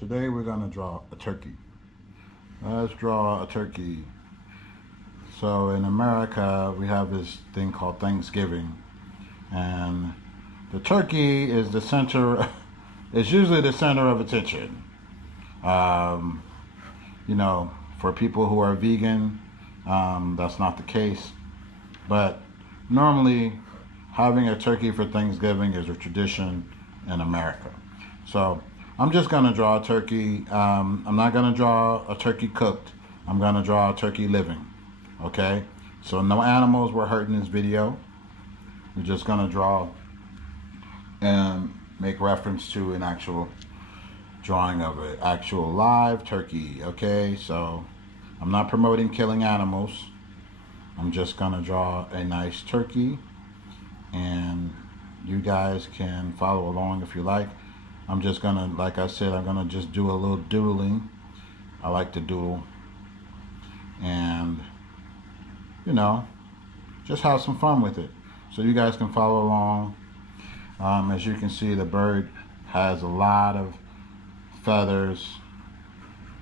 Today we're going to draw a turkey. Let's draw a turkey. So in America, we have this thing called Thanksgiving. And the turkey is the center, it's usually the center of attention. Um, for people who are vegan, that's not the case. But normally, having a turkey for Thanksgiving is a tradition in America. So I'm just gonna draw a turkey. I'm not gonna draw a turkey cooked. I'm gonna draw a turkey living. Okay? So no animals were hurt in this video. We're just gonna draw and make reference to an actual drawing of an actual live turkey. Okay? So I'm not promoting killing animals. I'm just gonna draw a nice turkey, and you guys can follow along if you like. I'm just gonna, like I said, I'm gonna just do a little doodling. I like to doodle, and just have some fun with it. So you guys can follow along. As you can see, the bird has a lot of feathers,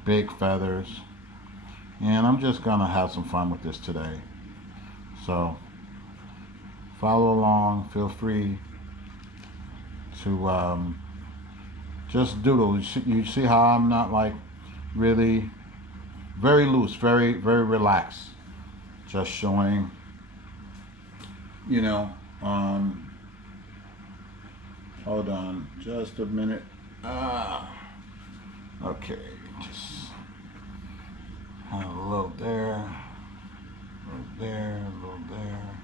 big feathers, and I'm just gonna have some fun with this today. So follow along. Feel free to just doodle. You see how I'm not like really very loose, very relaxed. Just showing, hold on just a minute. Okay, just a little there, a little there, a little there.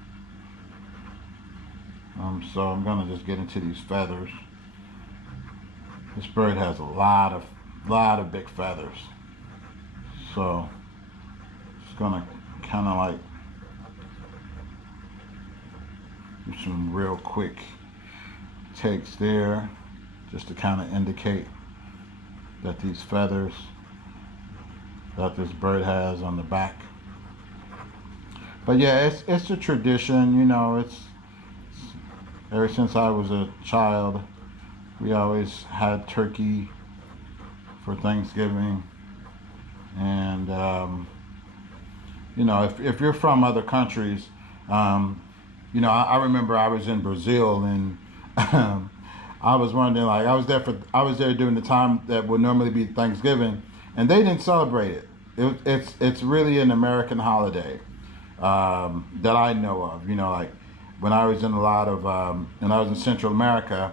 So I'm gonna just get into these feathers. This bird has a lot of big feathers. So just gonna kind of like do some real quick takes there, just to kind of indicate that these feathers that this bird has on the back. But yeah, it's a tradition, it's ever since I was a child, we always had turkey for Thanksgiving. And if you're from other countries, I remember I was in Brazil, and I was wondering, like, I was there during the time that would normally be Thanksgiving, and they didn't celebrate it. It's really an American holiday that I know of. Like when I was in a lot of when I was in Central America,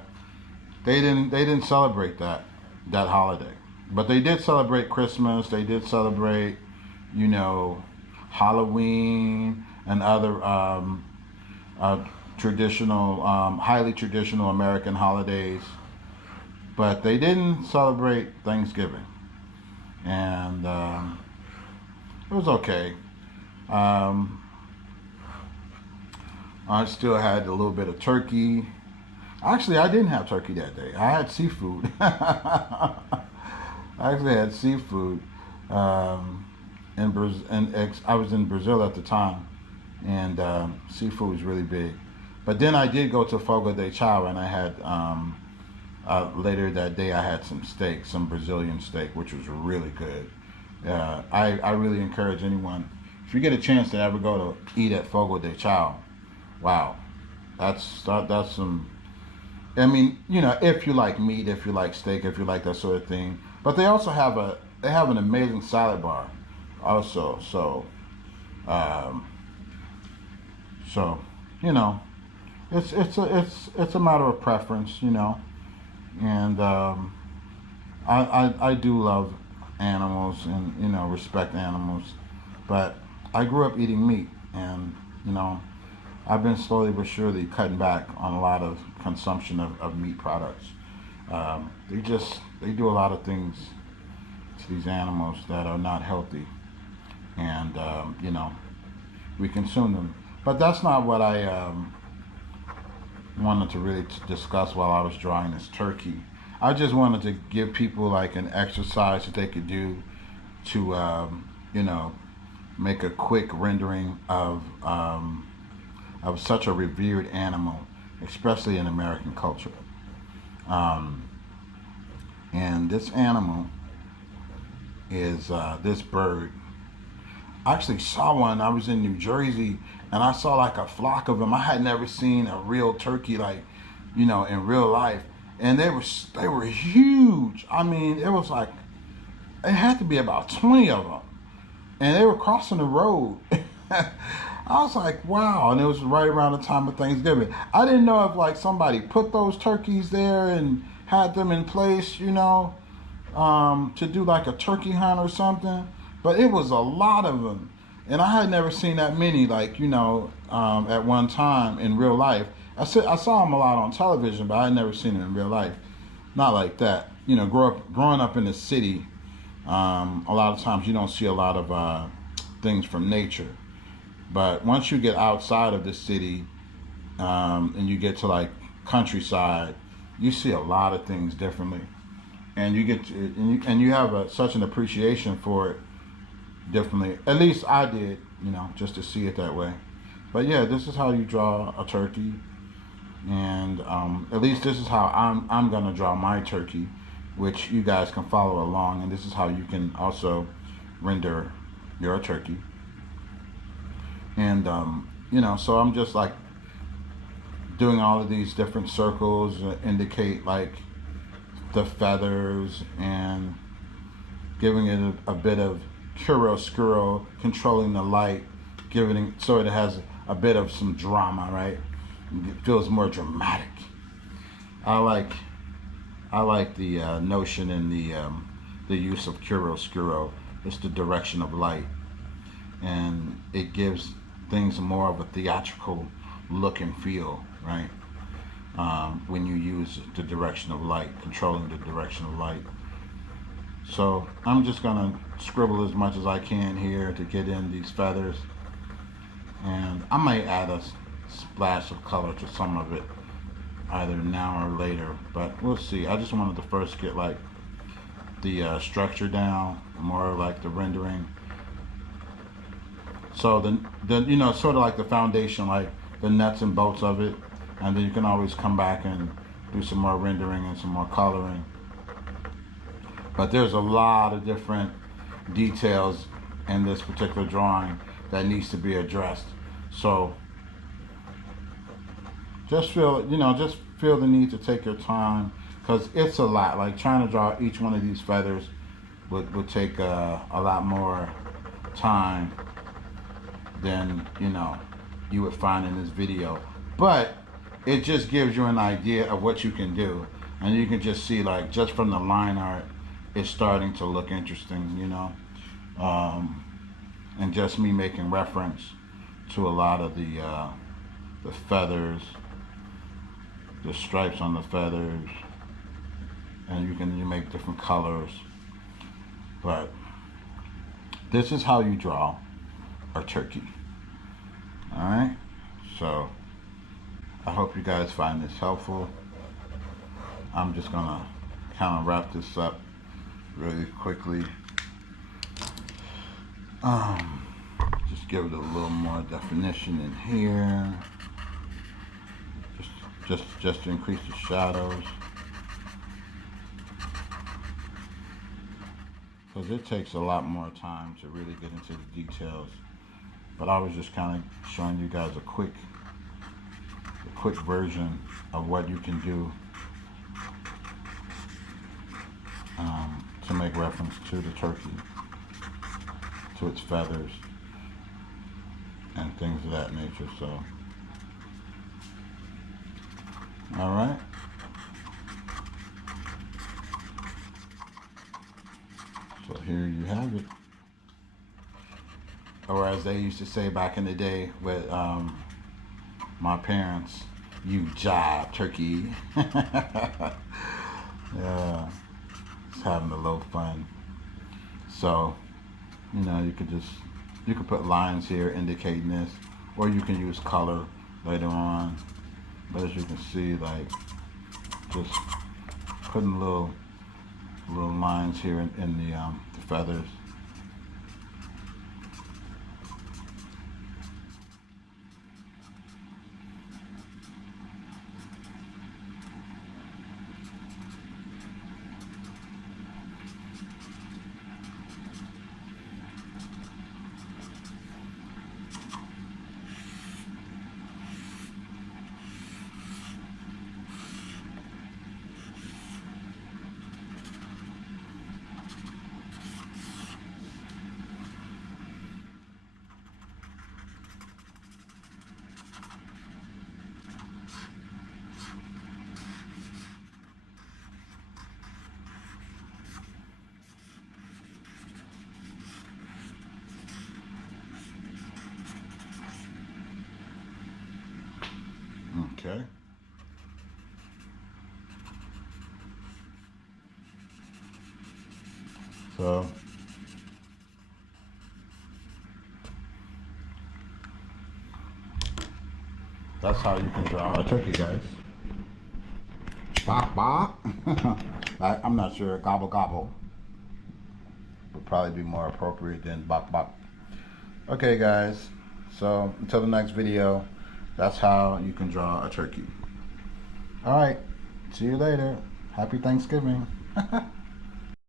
they didn't celebrate that holiday, but they did celebrate Christmas. They did celebrate, Halloween and other traditional, highly traditional American holidays, but they didn't celebrate Thanksgiving, and it was okay. I still had a little bit of turkey. Actually, I didn't have turkey that day. I had seafood. I actually had seafood. I was in Brazil at the time, and seafood was really big. But then I did go to Fogo de Chao, and I had later that day I had some steak, some Brazilian steak, which was really good. I really encourage anyone, if you get a chance to ever go to eat at Fogo de Chao, wow, that's some. I mean, if you like meat, if you like steak, if you like that sort of thing. But they also have an amazing salad bar, also. So, it's a matter of preference, and I do love animals and respect animals, but I grew up eating meat, and I've been slowly but surely cutting back on a lot of consumption of meat products. They do a lot of things to these animals that are not healthy, and we consume them. But that's not what I wanted to really discuss while I was drawing this turkey. I just wanted to give people like an exercise that they could do to make a quick rendering of such a revered animal, especially in American culture. And And this animal is this bird. I actually saw one. I was in New Jersey, and I saw like a flock of them. I had never seen a real turkey, like, in real life, and they were huge. I mean, it was like it had to be about 20 of them, and they were crossing the road. I was like, wow, and it was right around the time of Thanksgiving. I didn't know if like somebody put those turkeys there and had them in place, to do like a turkey hunt or something. But it was a lot of them, and I had never seen that many, like, at one time in real life. I saw them a lot on television, but I had never seen them in real life. Not like that. Growing up in the city, a lot of times you don't see a lot of things from nature. But once you get outside of the city, and you get to like countryside, you see a lot of things differently, and you get to, and you have such an appreciation for it differently. At least I did, just to see it that way. But yeah, this is how you draw a turkey, and at least this is how I'm gonna draw my turkey, which you guys can follow along, and this is how you can also render your turkey. And so I'm just like doing all of these different circles that indicate like the feathers, and giving it a bit of chiaroscuro, controlling the light, giving it so it has a bit of some drama, right? It feels more dramatic. I like the notion in the use of chiaroscuro. It's the direction of light, and it gives things more of a theatrical look and feel, right? When you use the direction of light, controlling the direction of light. So I'm just gonna scribble as much as I can here to get in these feathers, and I might add a splash of color to some of it either now or later, but we'll see. I just wanted to first get like the structure down, more like the rendering. So the sort of like the foundation, like the nuts and bolts of it, and then you can always come back and do some more rendering and some more coloring. But there's a lot of different details in this particular drawing that needs to be addressed. So just feel the need to take your time, because it's a lot. Like trying to draw each one of these feathers would take a lot more time than you would find in this video. But it just gives you an idea of what you can do, and you can just see, like, just from the line art, it's starting to look interesting, and just me making reference to a lot of the feathers, the stripes on the feathers, and you make different colors. But this is how you draw a turkey. All right, so I hope you guys find this helpful. I'm just gonna kind of wrap this up really quickly. Just give it a little more definition in here, just to increase the shadows, because it takes a lot more time to really get into the details. But I was just kind of showing you guys a quick version of what you can do to make reference to the turkey, to its feathers, and things of that nature. So, all right. So here you have it. Or as they used to say back in the day with my parents, you job, turkey. Yeah, just having a little fun. So, you could put lines here indicating this, or you can use color later on. But as you can see, like, just putting little lines here in the feathers. So that's how you can draw a turkey, guys. Bok bok. I'm not sure. Gobble gobble would probably be more appropriate than bok bok. Okay, guys. So until the next video, that's how you can draw a turkey. All right. See you later. Happy Thanksgiving.